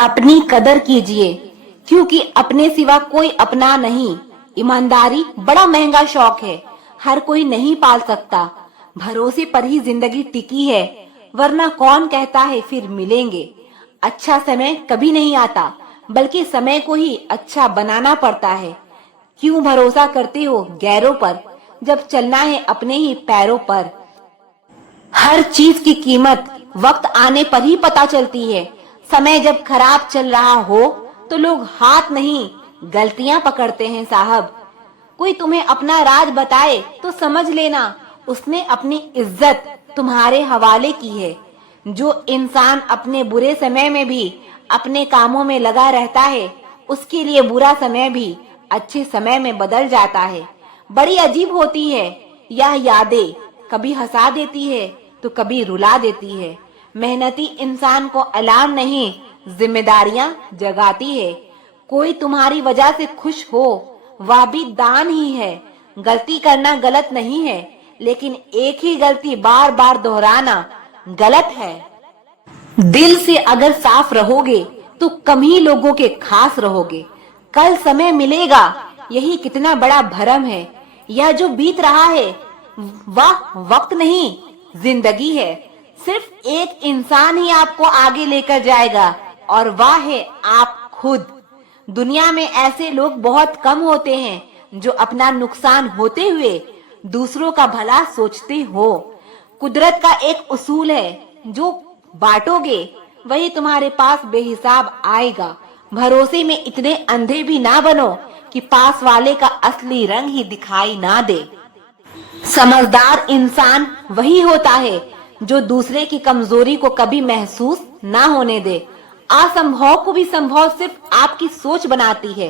अपनी कदर कीजिए, क्योंकि अपने सिवा कोई अपना नहीं। ईमानदारी बड़ा महंगा शौक है, हर कोई नहीं पाल सकता। भरोसे पर ही जिंदगी टिकी है, वरना कौन कहता है फिर मिलेंगे। अच्छा समय कभी नहीं आता, बल्कि समय को ही अच्छा बनाना पड़ता है। क्यों भरोसा करते हो गैरों पर, जब चलना है अपने ही पैरों पर। हर चीज की कीमत वक्त आने पर ही पता चलती है। समय जब खराब चल रहा हो तो लोग हाथ नहीं गलतियां पकड़ते हैं साहब। कोई तुम्हें अपना राज बताए तो समझ लेना उसने अपनी इज्जत तुम्हारे हवाले की है। जो इंसान अपने बुरे समय में भी अपने कामों में लगा रहता है, उसके लिए बुरा समय भी अच्छे समय में बदल जाता है। बड़ी अजीब होती है यह यादें, कभी हंसा देती है तो कभी रुला देती है। मेहनती इंसान को अलार्म नहीं, जिम्मेदारियां जगाती है। कोई तुम्हारी वजह से खुश हो, वह भी दान ही है। गलती करना गलत नहीं है, लेकिन एक ही गलती बार बार दोहराना गलत है। दिल से अगर साफ रहोगे तो कम ही लोगों के खास रहोगे। कल समय मिलेगा, यही कितना बड़ा भरम है। यह जो बीत रहा है वह वक्त नहीं, जिंदगी है। सिर्फ एक इंसान ही आपको आगे लेकर जाएगा, और वह है आप खुद। दुनिया में ऐसे लोग बहुत कम होते हैं जो अपना नुकसान होते हुए दूसरों का भला सोचते हो। कुदरत का एक उसूल है, जो बांटोगे वही तुम्हारे पास बेहिसाब आएगा। भरोसे में इतने अंधे भी ना बनो कि पास वाले का असली रंग ही दिखाई ना दे। समझदार इंसान वही होता है जो दूसरे की कमजोरी को कभी महसूस ना होने दे। असंभव को भी संभव सिर्फ आपकी सोच बनाती है।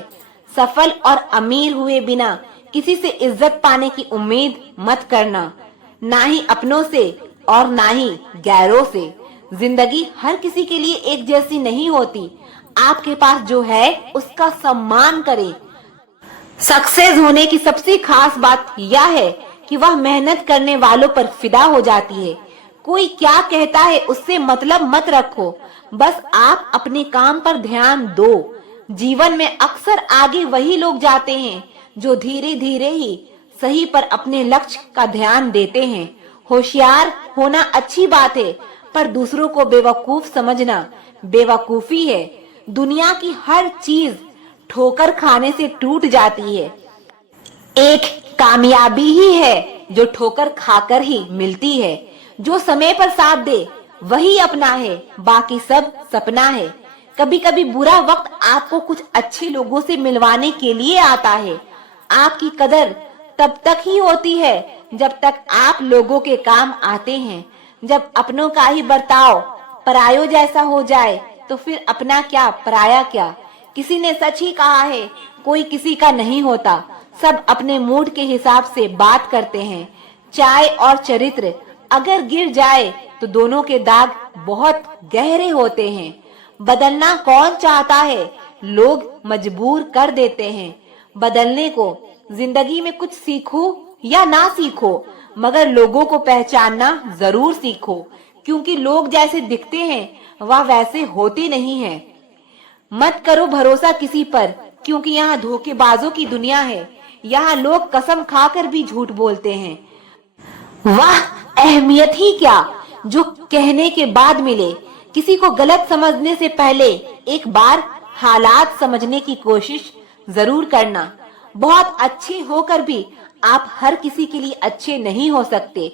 सफल और अमीर हुए बिना किसी से इज्जत पाने की उम्मीद मत करना, ना ही अपनों से और ना ही गैरों से। जिंदगी हर किसी के लिए एक जैसी नहीं होती। आपके पास जो है उसका सम्मान करें। सक्सेस होने की सबसे खास बात यह है कि वह मेहनत करने वालों पर फिदा हो जाती है। कोई क्या कहता है उससे मतलब मत रखो, बस आप अपने काम पर ध्यान दो। जीवन में अक्सर आगे वही लोग जाते हैं जो धीरे धीरे ही सही पर अपने लक्ष्य का ध्यान देते हैं। होशियार होना अच्छी बात है, पर दूसरों को बेवकूफ समझना बेवकूफी है। दुनिया की हर चीज ठोकर खाने से टूट जाती है। एक कामयाबी ही है जो ठोकर खाकर ही मिलती है। जो समय पर साथ दे वही अपना है, बाकी सब सपना है। कभी कभी बुरा वक्त आपको कुछ अच्छे लोगों से मिलवाने के लिए आता है। आपकी कदर तब तक ही होती है जब तक आप लोगों के काम आते हैं। जब अपनों का ही बर्ताव परायों जैसा हो जाए तो फिर अपना क्या पराया क्या। किसी ने सच ही कहा है, कोई किसी का नहीं होता, सब अपने मूड के हिसाब से बात करते हैं। चाय और चरित्र अगर गिर जाए तो दोनों के दाग बहुत गहरे होते हैं। बदलना कौन चाहता है, लोग मजबूर कर देते हैं बदलने को। जिंदगी में कुछ सीखो या ना सीखो, मगर लोगों को पहचानना जरूर सीखो, क्योंकि लोग जैसे दिखते हैं वह वैसे होते नहीं हैं। मत करो भरोसा किसी पर, क्योंकि यहाँ धोखेबाजों की दुनिया है। यहाँ लोग कसम खाकर भी झूठ बोलते हैं। वह अहमियत ही क्या जो कहने के बाद मिले। किसी को गलत समझने से पहले एक बार हालात समझने की कोशिश जरूर करना। बहुत अच्छे होकर भी आप हर किसी के लिए अच्छे नहीं हो सकते,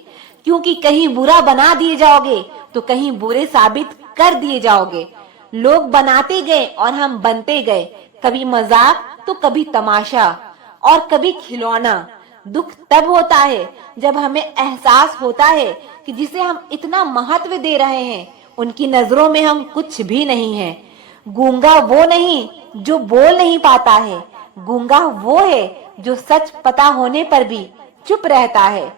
क्योंकि कहीं बुरा बना दिए जाओगे तो कहीं बुरे साबित कर दिए जाओगे। लोग बनाते गए और हम बनते गए, कभी मजाक तो कभी तमाशा और कभी खिलौना। दुख तब होता है जब हमें एहसास होता है कि जिसे हम इतना महत्व दे रहे हैं उनकी नजरों में हम कुछ भी नहीं हैं। गूंगा वो नहीं जो बोल नहीं पाता है, गूंगा वो है जो सच पता होने पर भी चुप रहता है।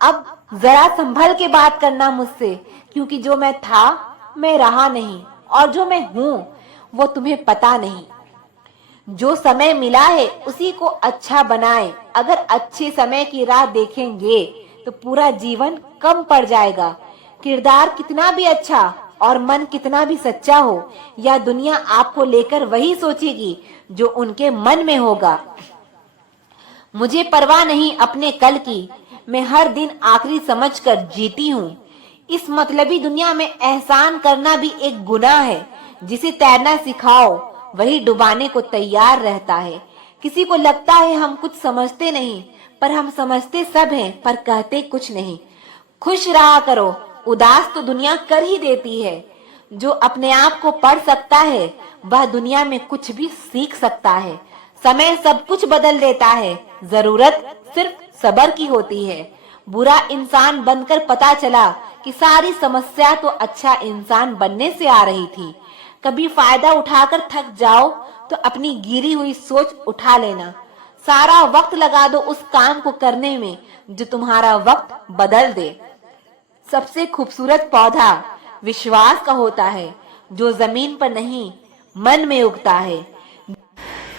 अब जरा संभल के बात करना मुझसे, क्योंकि जो मैं था मैं रहा नहीं, और जो मैं हूँ वो तुम्हें पता नहीं। जो समय मिला है उसी को अच्छा बनाएं। अगर अच्छे समय की राह देखेंगे तो पूरा जीवन कम पड़ जाएगा। किरदार कितना भी अच्छा और मन कितना भी सच्चा हो, यह दुनिया आपको लेकर वही सोचेगी जो उनके मन में होगा। मुझे परवाह नहीं अपने कल की, मैं हर दिन आखिरी समझकर जीती हूँ। इस मतलबी दुनिया में एहसान करना भी एक गुनाह है। जिसे तैरना सिखाओ वही डुबाने को तैयार रहता है। किसी को लगता है हम कुछ समझते नहीं, पर हम समझते सब हैं, पर कहते कुछ नहीं। खुश रहा करो, उदास तो दुनिया कर ही देती है। जो अपने आप को पढ़ सकता है वह दुनिया में कुछ भी सीख सकता है। समय सब कुछ बदल देता है, जरूरत सिर्फ सब्र की होती है। बुरा इंसान बनकर पता चला कि सारी समस्या तो अच्छा इंसान बनने से आ रही थी। कभी फायदा उठाकर थक जाओ तो अपनी गिरी हुई सोच उठा लेना। सारा वक्त लगा दो उस काम को करने में जो तुम्हारा वक्त बदल दे। सबसे खूबसूरत पौधा विश्वास का होता है, जो जमीन पर नहीं मन में उगता है।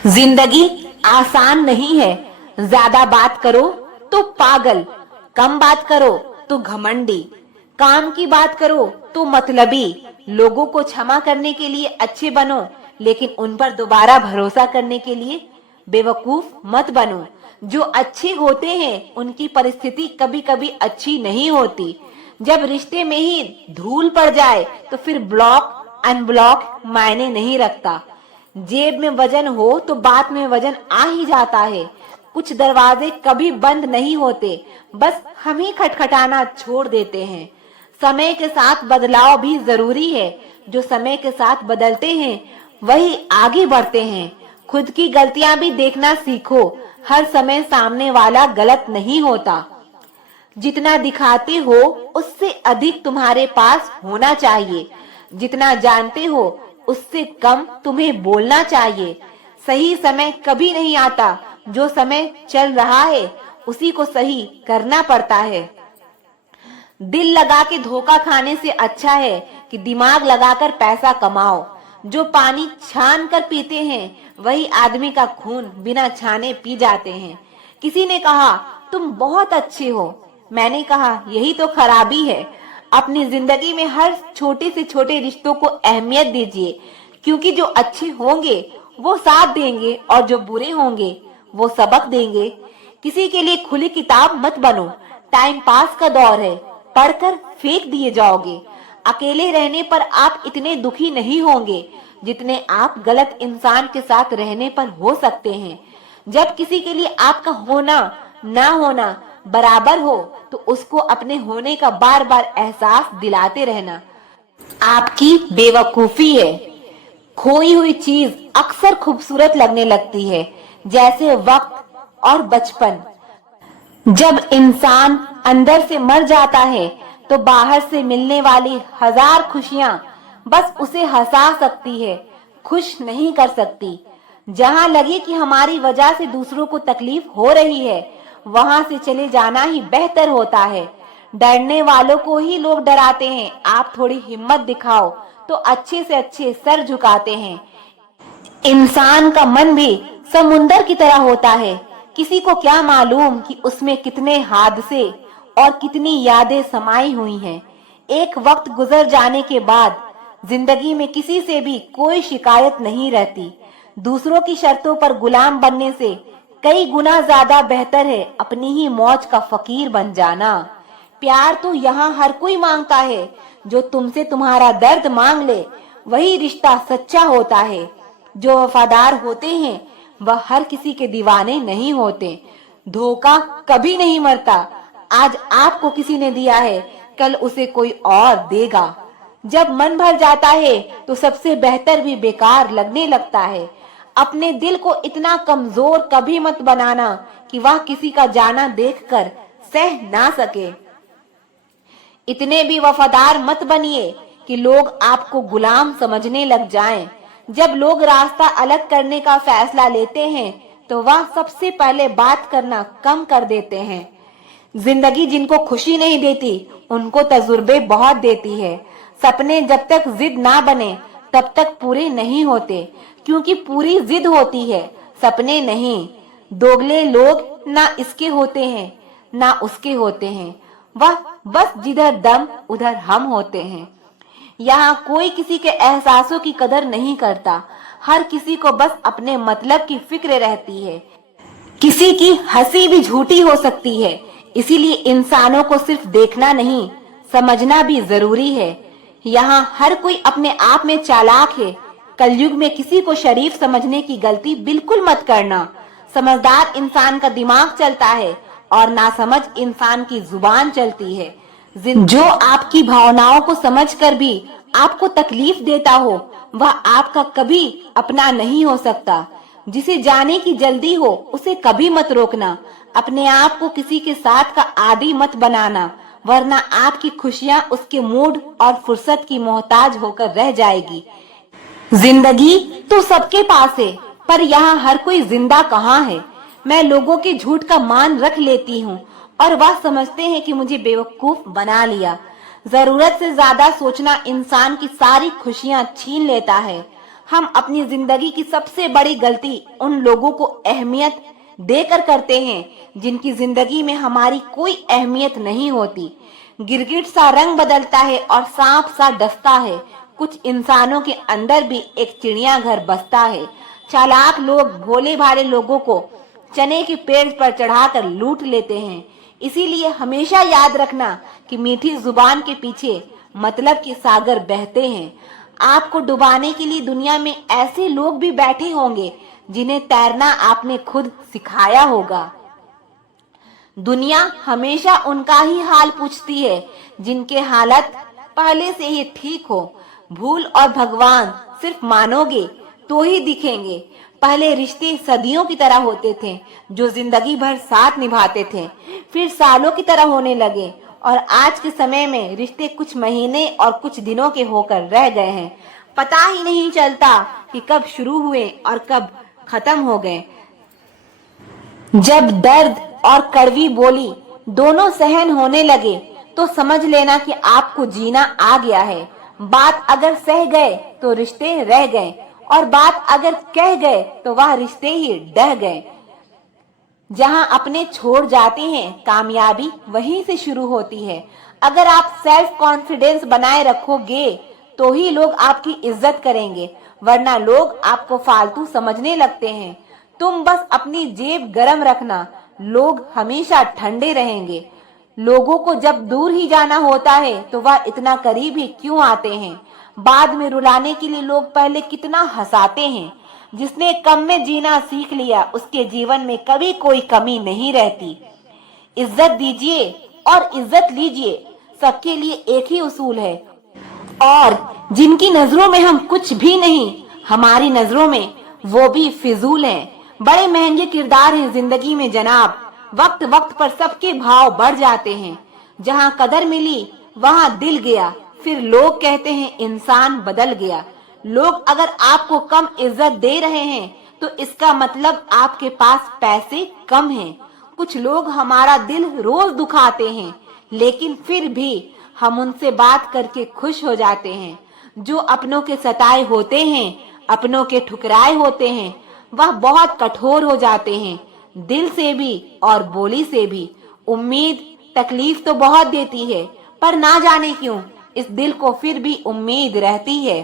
जिंदगी आसान नहीं है। ज्यादा बात करो तो पागल, कम बात करो तो घमंडी, काम की बात करो तो मतलबी। लोगों को क्षमा करने के लिए अच्छे बनो, लेकिन उन पर दोबारा भरोसा करने के लिए बेवकूफ मत बनो। जो अच्छे होते हैं उनकी परिस्थिति कभी कभी अच्छी नहीं होती। जब रिश्ते में ही धूल पड़ जाए तो फिर ब्लॉक अनब्लॉक मायने नहीं रखता। जेब में वजन हो तो बात में वजन आ ही जाता है। कुछ दरवाजे कभी बंद नहीं होते, बस हम ही खटखटाना छोड़ देते हैं। समय के साथ बदलाव भी जरूरी है। जो समय के साथ बदलते हैं वही आगे बढ़ते हैं। खुद की गलतियां भी देखना सीखो। हर समय सामने वाला गलत नहीं होता। जितना दिखाते हो उससे अधिक तुम्हारे पास होना चाहिए। जितना जानते हो उससे कम तुम्हें बोलना चाहिए। सही समय कभी नहीं आता, जो समय चल रहा है उसी को सही करना पड़ता है। दिल लगा के धोखा खाने से अच्छा है कि दिमाग लगाकर पैसा कमाओ। जो पानी छान कर पीते हैं वही आदमी का खून बिना छाने पी जाते हैं। किसी ने कहा तुम बहुत अच्छे हो, मैंने कहा यही तो खराबी है। अपनी जिंदगी में हर छोटे से छोटे रिश्तों को अहमियत दीजिए, क्योंकि जो अच्छे होंगे वो साथ देंगे और जो बुरे होंगे वो सबक देंगे। किसी के लिए खुली किताब मत बनो। टाइम पास का दौर है, पढ़कर फेंक दिए जाओगे। अकेले रहने पर आप इतने दुखी नहीं होंगे जितने आप गलत इंसान के साथ रहने पर हो सकते हैं। जब किसी के लिए आपका होना ना होना बराबर हो तो उसको अपने होने का बार बार एहसास दिलाते रहना आपकी बेवकूफी है। खोई हुई चीज अक्सर खूबसूरत लगने लगती है, जैसे वक्त और बचपन। जब इंसान अंदर से मर जाता है तो बाहर से मिलने वाली हजार खुशियां बस उसे हंसा सकती है, खुश नहीं कर सकती। जहां लगे कि हमारी वजह से दूसरों को तकलीफ हो रही है, वहां से चले जाना ही बेहतर होता है। डरने वालों को ही लोग डराते हैं। आप थोड़ी हिम्मत दिखाओ तो अच्छे से अच्छे सर झुकाते हैं। इंसान का मन भी समुंदर की तरह होता है। किसी को क्या मालूम कि उसमें कितने हादसे और कितनी यादें समाई हुई हैं। एक वक्त गुजर जाने के बाद जिंदगी में किसी से भी कोई शिकायत नहीं रहती। दूसरों की शर्तों पर गुलाम बनने से कई गुना ज्यादा बेहतर है अपनी ही मौज का फकीर बन जाना। प्यार तो यहाँ हर कोई मांगता है। जो तुमसे तुम्हारा दर्द मांग ले वही रिश्ता सच्चा होता है। जो वफादार होते हैं वह हर किसी के दीवाने नहीं होते। धोखा कभी नहीं मरता। आज आपको किसी ने दिया है, कल उसे कोई और देगा। जब मन भर जाता है तो सबसे बेहतर भी बेकार लगने लगता है। अपने दिल को इतना कमजोर कभी मत बनाना कि वह किसी का जाना देखकर सह ना सके। इतने भी वफादार मत बनिए कि लोग आपको गुलाम समझने लग जाएं। जब लोग रास्ता अलग करने का फैसला लेते हैं तो वह सबसे पहले बात करना कम कर देते हैं। जिंदगी जिनको खुशी नहीं देती उनको तजुर्बे बहुत देती है। सपने जब तक जिद ना बने तब तक पूरे नहीं होते, क्योंकि पूरी जिद होती है, सपने नहीं। दोगले लोग ना इसके होते हैं ना उसके होते हैं। वह बस जिधर दम उधर हम होते हैं। यहाँ कोई किसी के एहसासों की कदर नहीं करता। हर किसी को बस अपने मतलब की फिक्र रहती है। किसी की हंसी भी झूठी हो सकती है, इसीलिए इंसानों को सिर्फ देखना नहीं, समझना भी जरूरी है। यहाँ हर कोई अपने आप में चालाक है। कलयुग में किसी को शरीफ समझने की गलती बिल्कुल मत करना। समझदार इंसान का दिमाग चलता है और नासमझ इंसान की जुबान चलती है। जो आपकी भावनाओं को समझकर भी आपको तकलीफ देता हो, वह आपका कभी अपना नहीं हो सकता। जिसे जाने की जल्दी हो, उसे कभी मत रोकना। अपने आप को किसी के साथ का आदी मत बनाना, वरना आपकी खुशियां उसके मूड और फुर्सत की मोहताज होकर रह जाएगी। जिंदगी तो सबके पास है, पर यहाँ हर कोई जिंदा कहाँ है। मैं लोगों के झूठ का मान रख लेती हूँ और वह समझते हैं कि मुझे बेवकूफ बना लिया। जरूरत से ज्यादा सोचना इंसान की सारी खुशियाँ छीन लेता है। हम अपनी जिंदगी की सबसे बड़ी गलती उन लोगों को अहमियत देकर करते हैं जिनकी जिंदगी में हमारी कोई अहमियत नहीं होती। गिरगिट सा रंग बदलता है और सांप सा डसता है। कुछ इंसानों के अंदर भी एक चिड़ियाघर बसता है। चालाक लोग भोले भाले लोगों को चने के पेड़ पर चढ़ाकर लूट लेते हैं। इसीलिए हमेशा याद रखना कि मीठी जुबान के पीछे मतलब के सागर बहते हैं। आपको डुबाने के लिए दुनिया में ऐसे लोग भी बैठे होंगे जिन्हें तैरना आपने खुद सिखाया होगा। दुनिया हमेशा उनका ही हाल पूछती है जिनके हालत पहले से ही ठीक हो। भूल और भगवान सिर्फ मानोगे तो ही दिखेंगे। पहले रिश्ते सदियों की तरह होते थे, जो जिंदगी भर साथ निभाते थे, फिर सालों की तरह होने लगे और आज के समय में रिश्ते कुछ महीने और कुछ दिनों के होकर रह गए हैं। पता ही नहीं चलता कि कब शुरू हुए और कब खत्म हो गए। जब दर्द और कड़वी बोली दोनों सहन होने लगे तो समझ लेना कि आपको जीना आ गया है। बात अगर सह गए तो रिश्ते रह गए और बात अगर कह गए तो वह रिश्ते ही डह गए। जहां अपने छोड़ जाते हैं, कामयाबी वहीं से शुरू होती है। अगर आप सेल्फ कॉन्फिडेंस बनाए रखोगे तो ही लोग आपकी इज्जत करेंगे, वरना लोग आपको फालतू समझने लगते हैं। तुम बस अपनी जेब गरम रखना, लोग हमेशा ठंडे रहेंगे। लोगों को जब दूर ही जाना होता है तो वह इतना करीब ही क्यों आते हैं। बाद में रुलाने के लिए लोग पहले कितना हंसाते हैं। जिसने कम में जीना सीख लिया उसके जीवन में कभी कोई कमी नहीं रहती। इज्जत दीजिए और इज्जत लीजिए, सबके लिए एक ही उसूल है। और जिनकी नजरों में हम कुछ भी नहीं, हमारी नजरों में वो भी फिजूल हैं। बड़े महंगे किरदार हैं जिंदगी में जनाब। वक्त वक्त पर सबके भाव बढ़ जाते हैं। जहाँ कदर मिली वहाँ दिल गया, फिर लोग कहते हैं इंसान बदल गया। लोग अगर आपको कम इज्जत दे रहे हैं तो इसका मतलब आपके पास पैसे कम हैं। कुछ लोग हमारा दिल रोज दुखाते हैं, लेकिन फिर भी हम उनसे बात करके खुश हो जाते हैं। जो अपनों के सताए होते हैं, अपनों के ठुकराए होते हैं, वह बहुत कठोर हो जाते हैं, दिल से भी और बोली से भी। उम्मीद तकलीफ तो बहुत देती है, पर ना जाने क्यों इस दिल को फिर भी उम्मीद रहती है।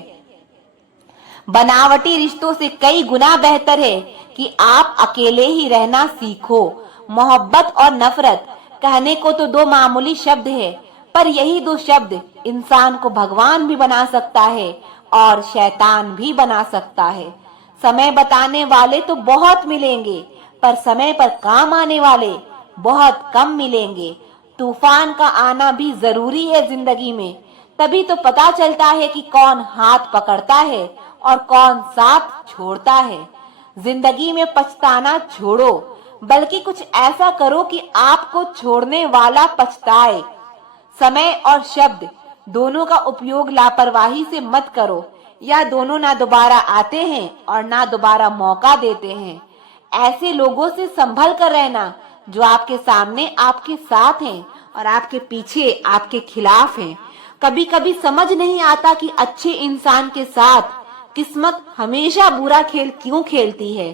बनावटी रिश्तों से कई गुना बेहतर है कि आप अकेले ही रहना सीखो। मोहब्बत और नफरत कहने को तो दो मामूली शब्द है, पर यही दो शब्द इंसान को भगवान भी बना सकता है और शैतान भी बना सकता है। समय बताने वाले तो बहुत मिलेंगे, पर समय पर काम आने वाले बहुत कम मिलेंगे। तूफान का आना भी जरूरी है जिंदगी में, तभी तो पता चलता है कि कौन हाथ पकड़ता है और कौन साथ छोड़ता है। जिंदगी में पछताना छोड़ो, बल्कि कुछ ऐसा करो कि आपको छोड़ने वाला पछताए। समय और शब्द दोनों का उपयोग लापरवाही से मत करो, या दोनों ना दोबारा आते हैं और ना दोबारा मौका देते हैं। ऐसे लोगों से संभल कर रहना जो आपके सामने आपके साथ हैं और आपके पीछे आपके खिलाफ हैं। कभी कभी समझ नहीं आता कि अच्छे इंसान के साथ किस्मत हमेशा बुरा खेल क्यों खेलती है।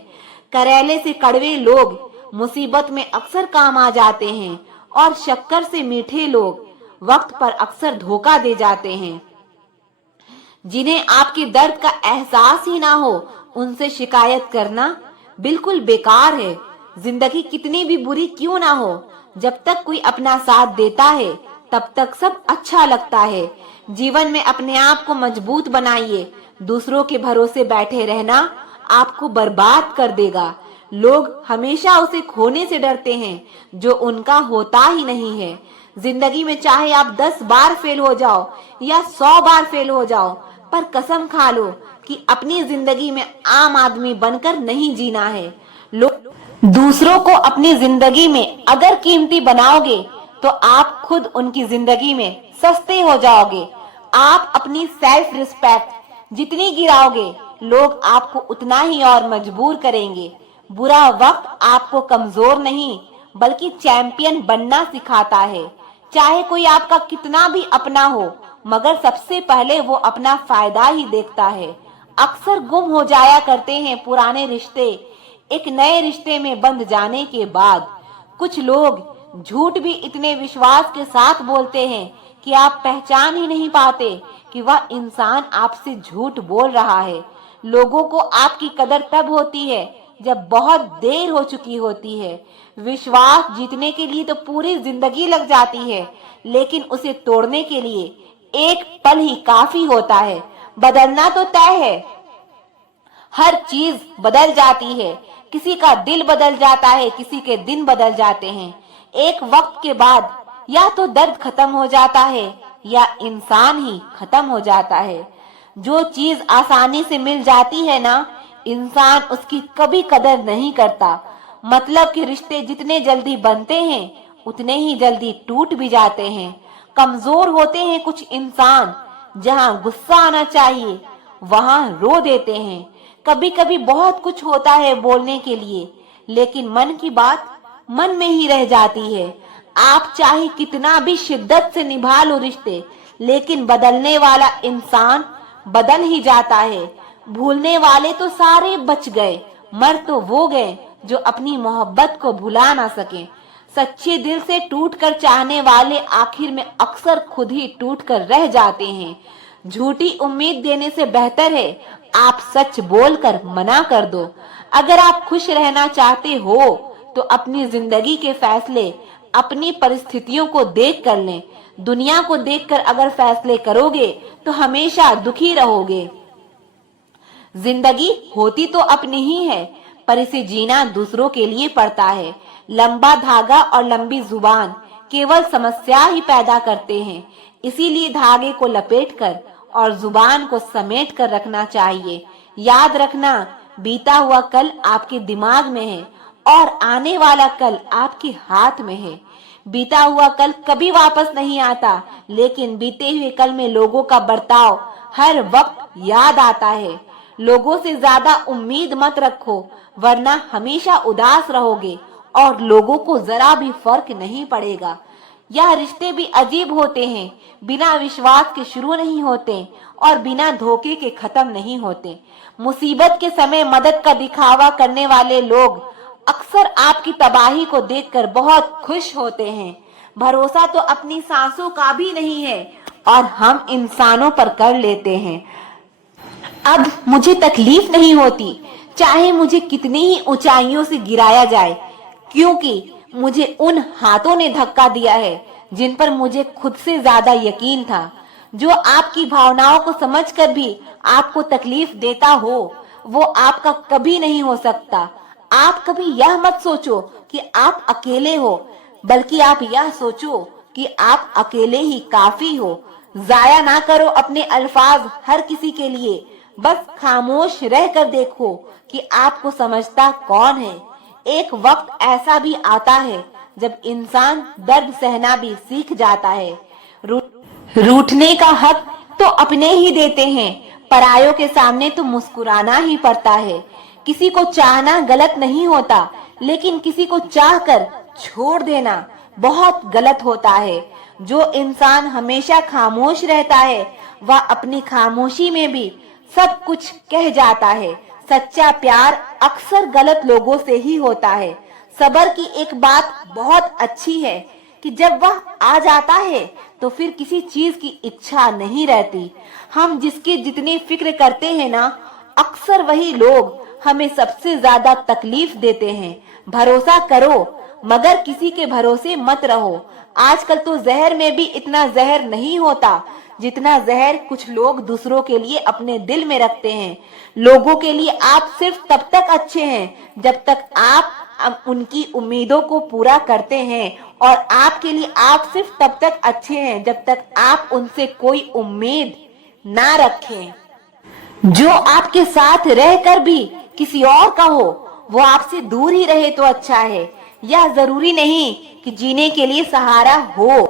करेले से कड़वे लोग मुसीबत में अक्सर काम आ जाते हैं और शक्कर से मीठे लोग वक्त पर अक्सर धोखा दे जाते हैं। जिन्हें आपके दर्द का एहसास ही ना हो, उनसे शिकायत करना बिल्कुल बेकार है। जिंदगी कितनी भी बुरी क्यों ना हो, जब तक कोई अपना साथ देता है तब तक सब अच्छा लगता है। जीवन में अपने आप को मजबूत बनाइए। दूसरों के भरोसे बैठे रहना आपको बर्बाद कर देगा। लोग हमेशा उसे खोने से डरते हैं जो उनका होता ही नहीं है। जिंदगी में चाहे आप 10 बार फेल हो जाओ या 100 बार फेल हो जाओ, पर कसम खा लो कि अपनी जिंदगी में आम आदमी बनकर नहीं जीना है। दूसरों को अपनी जिंदगी में अगर कीमती बनाओगे तो आप खुद उनकी जिंदगी में सस्ते हो जाओगे। आप अपनी सेल्फ रिस्पेक्ट जितनी गिराओगे, लोग आपको उतना ही और मजबूर करेंगे। बुरा वक्त आपको कमजोर नहीं बल्कि चैंपियन बनना सिखाता है। चाहे कोई आपका कितना भी अपना हो, मगर सबसे पहले वो अपना फायदा ही देखता है। अक्सर गुम हो जाया करते हैं पुराने रिश्ते एक नए रिश्ते में बंध जाने के बाद। कुछ लोग झूठ भी इतने विश्वास के साथ बोलते हैं कि आप पहचान ही नहीं पाते कि वह इंसान आपसे झूठ बोल रहा है। लोगों को आपकी कदर तब होती है जब बहुत देर हो चुकी होती है। विश्वास जीतने के लिए तो पूरी जिंदगी लग जाती है, लेकिन उसे तोड़ने के लिए एक पल ही काफी होता है। बदलना तो तय है, हर चीज बदल जाती है। किसी का दिल बदल जाता है, किसी के दिन बदल जाते हैं। एक वक्त के बाद या तो दर्द खत्म हो जाता है या इंसान ही खत्म हो जाता है। जो चीज आसानी से मिल जाती है ना, इंसान उसकी कभी कदर नहीं करता। मतलब कि रिश्ते जितने जल्दी बनते हैं उतने ही जल्दी टूट भी जाते हैं। कमजोर होते हैं कुछ इंसान, जहां गुस्सा आना चाहिए वहां रो देते हैं। कभी कभी बहुत कुछ होता है बोलने के लिए, लेकिन मन की बात मन में ही रह जाती है। आप चाहे कितना भी शिद्दत से निभा लो रिश्ते, लेकिन बदलने वाला इंसान बदल ही जाता है। भूलने वाले तो सारे बच गए, मर तो वो गए जो अपनी मोहब्बत को भुला ना सके। सच्चे दिल से टूटकर चाहने वाले आखिर में अक्सर खुद ही टूटकर रह जाते हैं। झूठी उम्मीद देने से बेहतर है आप सच बोलकर मना कर दो। अगर आप खुश रहना चाहते हो तो अपनी जिंदगी के फैसले अपनी परिस्थितियों को देख कर लें। दुनिया को देखकर अगर फैसले करोगे तो हमेशा दुखी रहोगे। जिंदगी होती तो अपनी ही है, पर इसे जीना दूसरों के लिए पड़ता है। लंबा धागा और लंबी जुबान केवल समस्या ही पैदा करते हैं। इसीलिए धागे को लपेटकर और जुबान को समेट कर रखना चाहिए। याद रखना, बीता हुआ कल आपके दिमाग में है और आने वाला कल आपके हाथ में है। बीता हुआ कल कभी वापस नहीं आता, लेकिन बीते हुए कल में लोगों का बर्ताव हर वक्त याद आता है। लोगों से ज्यादा उम्मीद मत रखो, वरना हमेशा उदास रहोगे और लोगों को जरा भी फर्क नहीं पड़ेगा। यह रिश्ते भी अजीब होते हैं, बिना विश्वास के शुरू नहीं होते और बिना धोखे के खत्म नहीं होते। मुसीबत के समय मदद का दिखावा करने वाले लोग अक्सर आपकी तबाही को देखकर बहुत खुश होते हैं। भरोसा तो अपनी सांसों का भी नहीं है और हम इंसानों पर कर लेते हैं। अब मुझे तकलीफ नहीं होती, चाहे मुझे कितनी ही ऊंचाइयों से गिराया जाए, क्योंकि मुझे उन हाथों ने धक्का दिया है जिन पर मुझे खुद से ज्यादा यकीन था। जो आपकी भावनाओं को समझकर भी आपको तकलीफ देता हो, वो आपका कभी नहीं हो सकता। आप कभी यह मत सोचो कि आप अकेले हो, बल्कि आप यह सोचो कि आप अकेले ही काफी हो। जाया ना करो अपने अल्फाज हर किसी के लिए, बस खामोश रहकर देखो कि आपको समझता कौन है। एक वक्त ऐसा भी आता है जब इंसान दर्द सहना भी सीख जाता है। रूठने का हक तो अपने ही देते हैं, परायों के सामने तो मुस्कुराना ही पड़ता है। किसी को चाहना गलत नहीं होता, लेकिन किसी को चाहकर छोड़ देना बहुत गलत होता है। जो इंसान हमेशा खामोश रहता है, वह अपनी खामोशी में भी सब कुछ कह जाता है। सच्चा प्यार अक्सर गलत लोगों से ही होता है। सब्र की एक बात बहुत अच्छी है कि जब वह आ जाता है तो फिर किसी चीज की इच्छा नहीं रहती। हम जिसकी जितनी फिक्र करते हैं ना, अक्सर वही लोग हमें सबसे ज्यादा तकलीफ देते हैं। भरोसा करो मगर किसी के भरोसे मत रहो। आजकल तो जहर में भी इतना जहर नहीं होता जितना जहर कुछ लोग दूसरों के लिए अपने दिल में रखते हैं। लोगों के लिए आप सिर्फ तब तक अच्छे हैं जब तक आप उनकी उम्मीदों को पूरा करते हैं, और आपके लिए आप सिर्फ तब तक अच्छे हैं जब तक आप उनसे कोई उम्मीद ना रखें। जो आपके साथ रहकर भी किसी और का हो, वो आपसे दूर ही रहे तो अच्छा है। यह जरूरी नहीं कि जीने के लिए सहारा हो।